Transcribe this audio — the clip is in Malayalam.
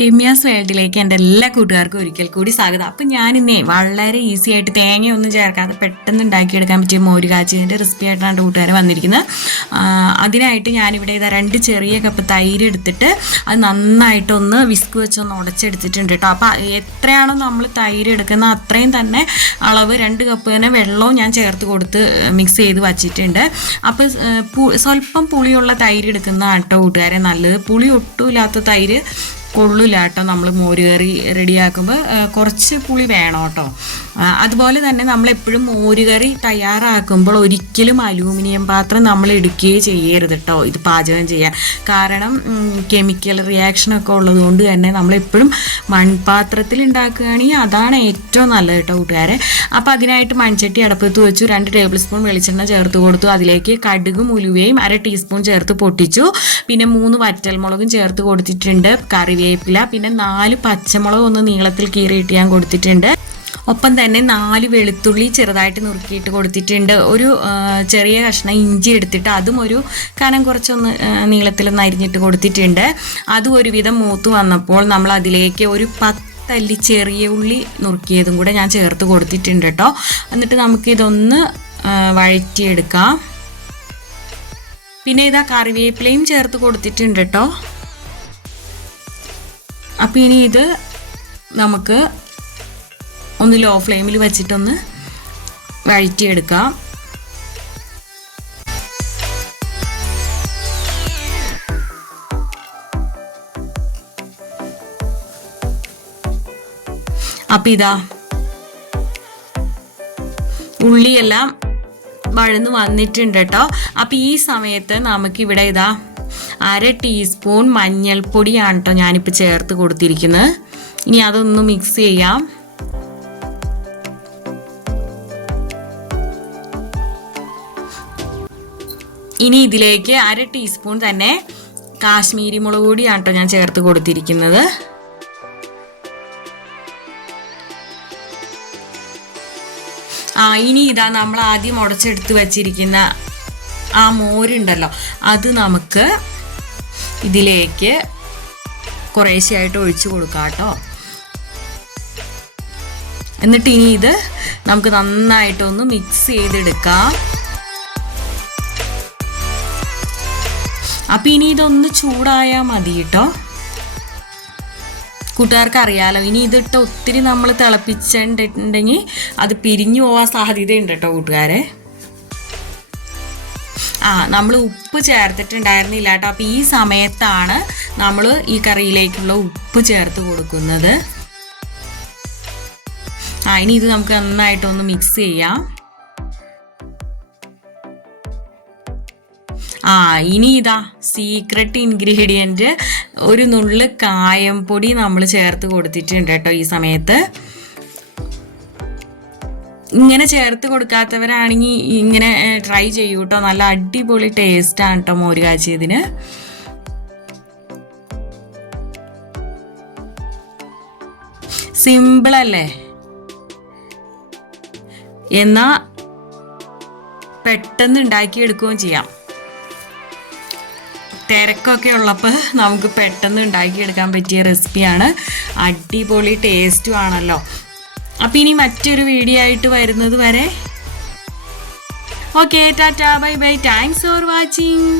രമ്യാസ് വേൾഡിലേക്ക് എൻ്റെ എല്ലാ കൂട്ടുകാർക്കും ഒരിക്കൽ കൂടി സ്വാഗതം. അപ്പം ഞാനിന്നേ വളരെ ഈസി ആയിട്ട് തേങ്ങയൊന്നും ചേർക്കാതെ പെട്ടെന്ന് ഉണ്ടാക്കിയെടുക്കാൻ പറ്റിയ മോര് കാച്ചിയതിൻ്റെ റെസിപ്പി ആയിട്ടാണ് കൂട്ടുകാർ വന്നിരിക്കുന്നത്. അതിനായിട്ട് ഞാനിവിടെ ഇതാ 2 ചെറിയ കപ്പ് തൈര് എടുത്തിട്ട് അത് നന്നായിട്ടൊന്ന് വിസ്ക് വെച്ചൊന്ന് ഉടച്ചെടുത്തിട്ടുണ്ട് കേട്ടോ. അപ്പം എത്രയാണോ നമ്മൾ തൈര് എടുക്കുന്നത് അത്രയും തന്നെ അളവ് 2 കപ്പ് തന്നെ വെള്ളവും ഞാൻ ചേർത്ത് കൊടുത്ത് മിക്സ് ചെയ്ത് വച്ചിട്ടുണ്ട്. അപ്പോൾ സ്വല്പം പുളിയുള്ള തൈര് എടുക്കുന്നതാണ് കേട്ടോ കൂട്ടുകാരെ നല്ലത്. പുളി ഒട്ടുമില്ലാത്ത തൈര് കൊള്ളില്ല കേട്ടോ. നമ്മൾ മോരുകറി റെഡിയാക്കുമ്പോൾ കുറച്ച് പുളി വേണം കേട്ടോ. അതുപോലെ തന്നെ നമ്മളെപ്പോഴും മോരുകറി തയ്യാറാക്കുമ്പോൾ ഒരിക്കലും അലൂമിനിയം പാത്രം നമ്മൾ എടുക്കുകയോ ചെയ്യരുത് കേട്ടോ ഇത് പാചകം ചെയ്യാൻ. കാരണം കെമിക്കൽ റിയാക്ഷനൊക്കെ ഉള്ളതുകൊണ്ട് തന്നെ നമ്മളെപ്പോഴും മൺപാത്രത്തിൽ ഉണ്ടാക്കുകയാണെങ്കിൽ അതാണ് ഏറ്റവും നല്ലത് കേട്ടോ കൂട്ടുകാരെ. അപ്പോൾ അതിനായിട്ട് മൺചട്ടി അടുപ്പത്ത് വെച്ചു. 2 ടേബിൾ സ്പൂൺ വെളിച്ചെണ്ണ ചേർത്ത് കൊടുത്തു. അതിലേക്ക് കടുകും ഉലുവയും 1/2 ടീസ്പൂൺ ചേർത്ത് പൊട്ടിച്ചു. പിന്നെ 3 വറ്റൽമുളകും ചേർത്ത് കൊടുത്തിട്ടുണ്ട്. കറിവേപ്പില, പിന്നെ 4 പച്ചമുളക് ഒന്ന് നീളത്തിൽ കീറിയിട്ട് ഞാൻ കൊടുത്തിട്ടുണ്ട്. ഒപ്പം തന്നെ 4 വെളുത്തുള്ളി ചെറുതായിട്ട് നുറുക്കിയിട്ട് കൊടുത്തിട്ടുണ്ട്. ഒരു ചെറിയ കഷ്ണം ഇഞ്ചി എടുത്തിട്ട് അതും ഒരു കനം കുറച്ചൊന്ന് നീളത്തിലൊന്ന് അരിഞ്ഞിട്ട് കൊടുത്തിട്ടുണ്ട്. അതും ഒരുവിധം മൂത്ത് വന്നപ്പോൾ നമ്മൾ അതിലേക്ക് ഒരു 10 അല്ലി ചെറിയ ഉള്ളി നുറുക്കിയതും കൂടെ ഞാൻ ചേർത്ത് കൊടുത്തിട്ടുണ്ട് കേട്ടോ. എന്നിട്ട് നമുക്കിതൊന്ന് വഴറ്റിയെടുക്കാം. പിന്നെ ഇതാ കറിവേപ്പിലയും ചേർത്ത് കൊടുത്തിട്ടുണ്ട് കേട്ടോ. അപ്പം ഇനി ഇത് നമുക്ക് ഒന്ന് ലോ ഫ്ലെയിമിൽ വെച്ചിട്ടൊന്ന് വഴറ്റിയെടുക്കാം. അപ്പം ഇതാ ഉള്ളിയെല്ലാം വഴന്ന് വന്നിട്ടുണ്ട് കേട്ടോ. അപ്പം ഈ സമയത്ത് നമുക്കിവിടെ ഇതാ 1/2 ടീസ്പൂൺ മഞ്ഞൾപ്പൊടിയാണ് കേട്ടോ ഞാനിപ്പോൾ ചേർത്ത് കൊടുത്തിരിക്കുന്നത്. ഇനി അതൊന്ന് മിക്സ് ചെയ്യാം. ഇനി ഇതിലേക്ക് 1/2 ടീസ്പൂൺ തന്നെ കാശ്മീരി മുളക് പൊടിയാണ് കേട്ടോ ഞാൻ ചേർത്ത് കൊടുത്തിരിക്കുന്നത്. ഇനി ഇതാ നമ്മൾ ആദ്യം ഉടച്ചെടുത്ത് വച്ചിരിക്കുന്ന ആ മോരുണ്ടല്ലോ അത് നമുക്ക് ഇതിലേക്ക് കുറേശ്ശെയായിട്ട് ഒഴിച്ചു കൊടുക്കാം കേട്ടോ. എന്നിട്ട് ഇനി ഇത് നമുക്ക് നന്നായിട്ടൊന്ന് മിക്സ് ചെയ്തെടുക്കാം. അപ്പം ഇനി ഇതൊന്ന് ചൂടായാൽ മതി കേട്ടോ. കൂട്ടുകാർക്ക് അറിയാലോ, ഇനി ഇതിട്ട് ഒത്തിരി നമ്മൾ തിളപ്പിച്ചിട്ടുണ്ടെങ്കിൽ അത് പിരിഞ്ഞു പോകാൻ സാധ്യതയുണ്ട് കേട്ടോ കൂട്ടുകാരെ. നമ്മൾ ഉപ്പ് ചേർത്തിട്ടുണ്ടായിരുന്നില്ല കേട്ടോ. അപ്പം ഈ സമയത്താണ് നമ്മൾ ഈ കറിയിലേക്കുള്ള ഉപ്പ് ചേർത്ത് കൊടുക്കുന്നത്. ഇനി ഇത് നമുക്ക് നന്നായിട്ടൊന്ന് മിക്സ് ചെയ്യാം. ഇനി ഇതാ സീക്രട്ട് ഇൻഗ്രീഡിയൻറ്റ് ഒരു നുള്ള് കായംപൊടി നമ്മൾ ചേർത്ത് കൊടുത്തിട്ടുണ്ട് കേട്ടോ. ഈ സമയത്ത് ഇങ്ങനെ ചേർത്ത് കൊടുക്കാത്തവരാണെങ്കിൽ ഇങ്ങനെ ട്രൈ ചെയ്യൂ കേട്ടോ. നല്ല അടിപൊളി ടേസ്റ്റാണ് കേട്ടോ മോര് കാച്ചിയതിന്. സിമ്പിളല്ലേ, എന്നാ പെട്ടെന്ന് ഉണ്ടാക്കിയെടുക്കുകയും ചെയ്യാം. തിരക്കൊക്കെ ഉള്ളപ്പോൾ നമുക്ക് പെട്ടെന്ന് ഉണ്ടാക്കിയെടുക്കാൻ പറ്റിയ റെസിപ്പിയാണ്. അടിപൊളി ടേസ്റ്റും ആണല്ലോ. അപ്പം ഇനി മറ്റൊരു വീഡിയോ ആയിട്ട് വരുന്നത് വരെ okay, Tata, bye bye, thanks for watching.